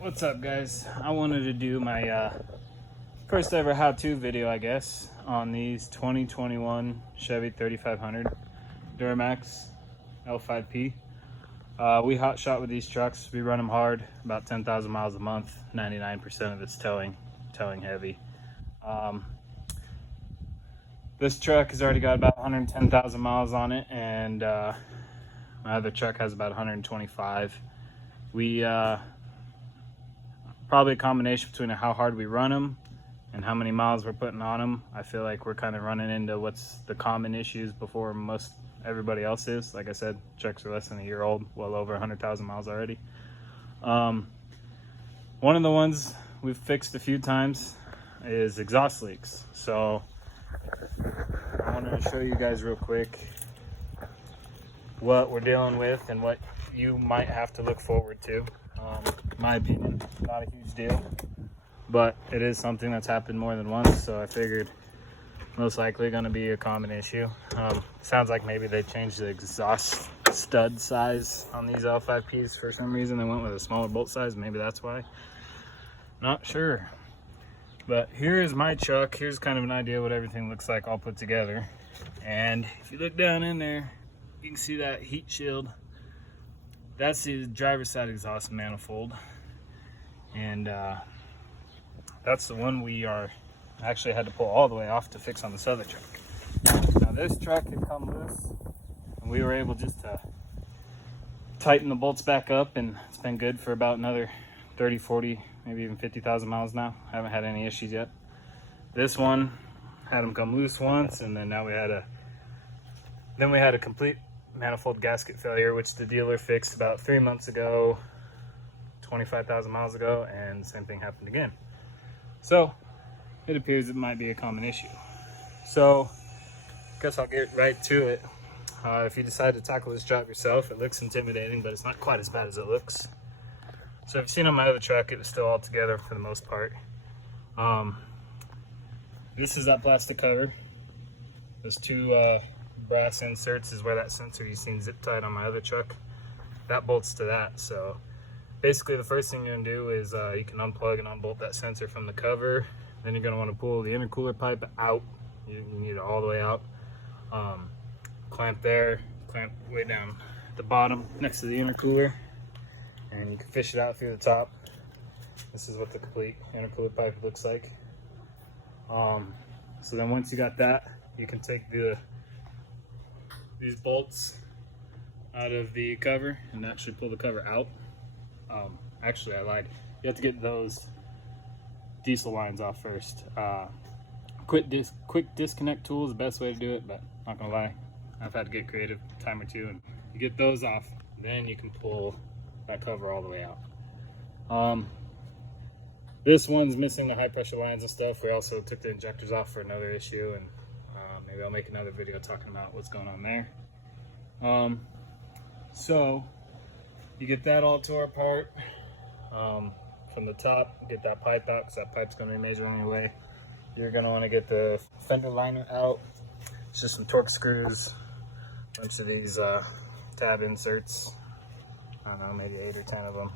What's up, guys? I wanted to do my first ever how-to video, I guess, on these 2021 Chevy 3500 Duramax L5P. We hot shot with these trucks. We run them hard, about 10,000 miles a month. 99% of it's towing heavy. This truck has already got about 110,000 miles on it, and my other truck has about 125. We probably a combination between how hard we run them and how many miles we're putting on them. I feel like we're kind of running into what's the common issues before most everybody else is. Like I said, trucks are less than a year old, well over 100,000 miles already. One of the ones we've fixed a few times is exhaust leaks. So I wanted to show you guys real quick what we're dealing with and what you might have to look forward to. In my opinion, not a huge deal, but it is something that's happened more than once, so I figured most likely going to be a common issue. Sounds like maybe they changed the exhaust stud size on these L5Ps for some reason. They went with a smaller bolt size, maybe that's why. Not sure. But here is my truck. Here's kind of an idea of what everything looks like all put together. And if you look down in there, you can see that heat shield. That's the driver's side exhaust manifold, and that's the one we actually had to pull all the way off to fix on this other truck. Now this truck had come loose, and we were able just to tighten the bolts back up, and it's been good for about another 30, 40, maybe even 50,000 miles now. I haven't had any issues yet. This one had them come loose once, and then now we had a complete manifold gasket failure, which the dealer fixed about 3 months ago, 25,000 miles ago, and the same thing happened again. So it appears it might be a common issue. So I guess I'll get right to it. If you decide to tackle this job yourself, it looks intimidating, but it's not quite as bad as it looks. So if you've seen on my other truck, it was still all together for the most part. This is that plastic cover. There's two brass inserts is where that sensor you've seen zip tied on my other truck, that bolts to that. So basically the first thing you're gonna do is you can unplug and unbolt that sensor from the cover. Then you're gonna want to pull the intercooler pipe out. You need it all the way out. Clamp there, clamp way down at the bottom next to the intercooler, and you can fish it out through the top. This is what the complete intercooler pipe looks like. So then once you got that, you can take these bolts out of the cover and actually pull the cover out. Actually, I lied. You have to get those diesel lines off first. Quick disconnect tool is the best way to do it, but not gonna lie, I've had to get creative a time or two, and you get those off, then you can pull that cover all the way out. This one's missing the high pressure lines and stuff. We also took the injectors off for another issue, and maybe I'll make another video talking about what's going on there. So you get that all tore apart. From the top, get that pipe out, because that pipe's going to be major anyway. You're going to want to get the fender liner out. It's just some torque screws, a bunch of these tab inserts. I don't know, maybe 8 or 10 of them.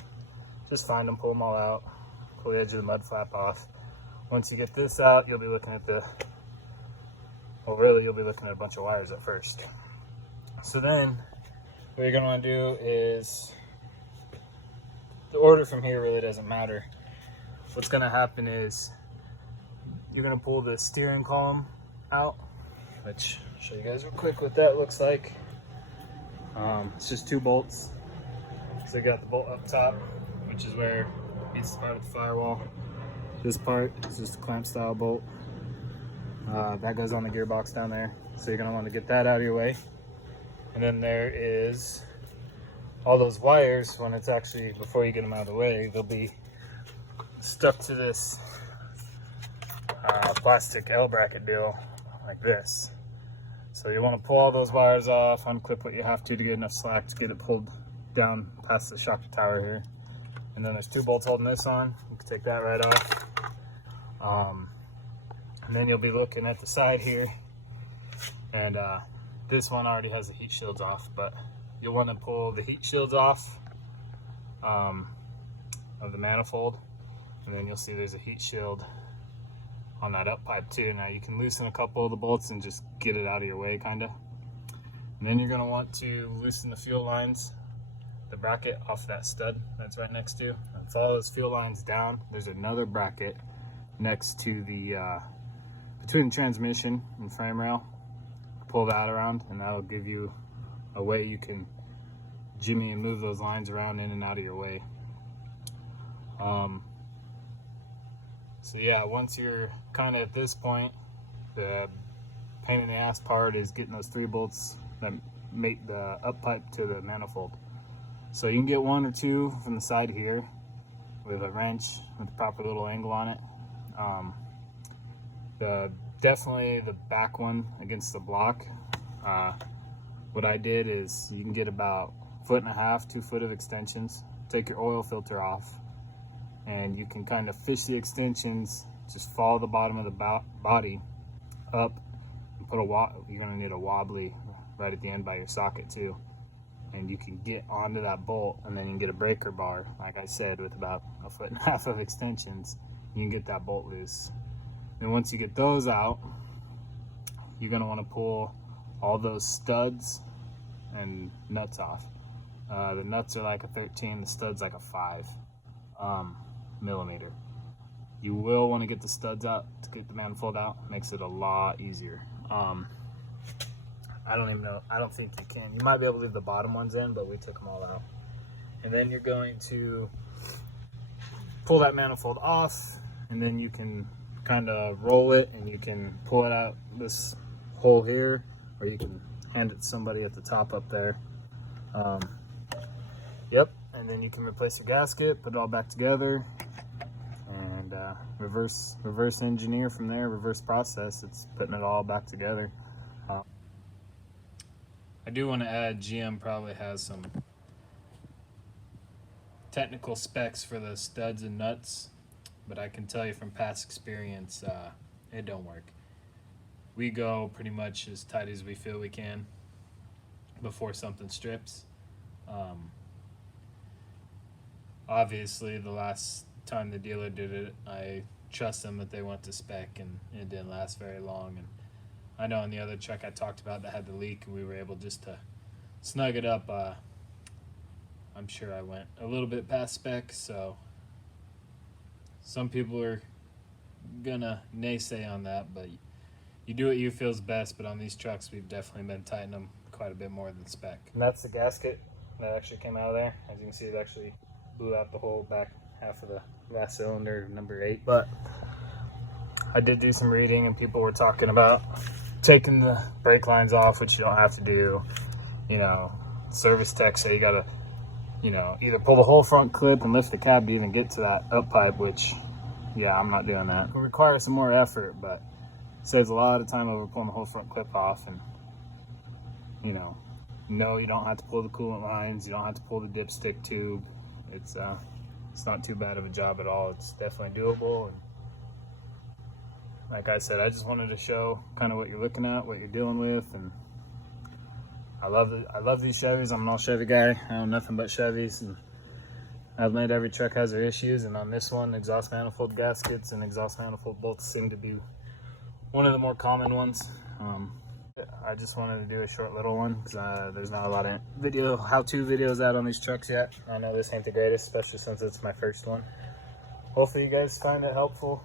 Just find them, pull them all out, pull the edge of the mud flap off. Once you get this out, you'll be looking at you'll be looking at a bunch of wires at first. So then what you're going to want to do is, the order from here really doesn't matter. What's going to happen is you're going to pull the steering column out, which I'll show you guys real quick what that looks like. It's just 2 bolts. So you got the bolt up top, which is where it meets the part of the firewall. This part is just a clamp style bolt. That goes on the gearbox down there. So you're going to want to get that out of your way. And then there is all those wires. When it's actually, before you get them out of the way, they'll be stuck to this plastic L bracket deal like this. So you want to pull all those wires off, unclip what you have to get enough slack to get it pulled down past the shock tower here. And then there's 2 bolts holding this on. You can take that right off. And then you'll be looking at the side here, and this one already has the heat shields off, but you'll want to pull the heat shields off of the manifold, and then you'll see there's a heat shield on that up pipe too. Now you can loosen a couple of the bolts and just get it out of your way kinda. And then you're gonna want to loosen the fuel lines, the bracket off that stud that's right next to you, and follow those fuel lines down. There's another bracket next to the between the transmission and frame rail. Pull that around, and that'll give you a way you can jimmy and move those lines around in and out of your way. So yeah, once you're kind of at this point, the pain in the ass part is getting those 3 bolts that make the up pipe to the manifold. So you can get 1 or 2 from the side here with a wrench with the proper little angle on it. Definitely the back one against the block. What I did is you can get about 1.5 to 2 foot of extensions. Take your oil filter off, and you can kind of fish the extensions. Just follow the bottom of the body up and put you're gonna need a wobbly right at the end by your socket too. And you can get onto that bolt, and then you can get a breaker bar, like I said, with about 1.5 foot of extensions. You can get that bolt loose. And once you get those out, you're gonna wanna pull all those studs and nuts off. The nuts are like a 13, the stud's like a 5 millimeter. You will want to get the studs out to get the manifold out. Makes it a lot easier. I don't even know, I don't think you can. You might be able to leave the bottom ones in, but we took them all out. And then you're going to pull that manifold off, and then you can kind of roll it, and you can pull it out this hole here, or you can hand it to somebody at the top up there. Yep, and then you can replace your gasket, put it all back together, and reverse engineer from there, reverse process. It's putting it all back together. I do want to add, GM probably has some technical specs for the studs and nuts, but I can tell you from past experience, it don't work. We go pretty much as tight as we feel we can before something strips. Obviously, the last time the dealer did it, I trust them that they went to spec, and it didn't last very long. And I know on the other truck I talked about that had the leak, and we were able just to snug it up. I'm sure I went a little bit past spec, so some people are gonna naysay on that, but you do what you feel's best. But on these trucks, we've definitely been tightening them quite a bit more than spec. And that's the gasket that actually came out of there. As you can see, it actually blew out the whole back half of the last cylinder, number 8. But I did do some reading, and people were talking about taking the brake lines off, which you don't have to do. You know, service tech say you gotta, you know, either pull the whole front clip and lift the cab to even get to that up pipe, which, yeah, I'm not doing that. It requires some more effort, but saves a lot of time over pulling the whole front clip off. And, you know, no, you don't have to pull the coolant lines, you don't have to pull the dipstick tube. It's not too bad of a job at all. It's definitely doable. And like I said, I just wanted to show kind of what you're looking at, what you're dealing with. And I love these Chevys. I'm an all Chevy guy. I own nothing but Chevys, and I admit every truck has their issues, and on this one, exhaust manifold gaskets and exhaust manifold bolts seem to be one of the more common ones. I just wanted to do a short little one because there's not a lot of how-to videos out on these trucks yet. I know this ain't the greatest, especially since it's my first one. Hopefully you guys find it helpful.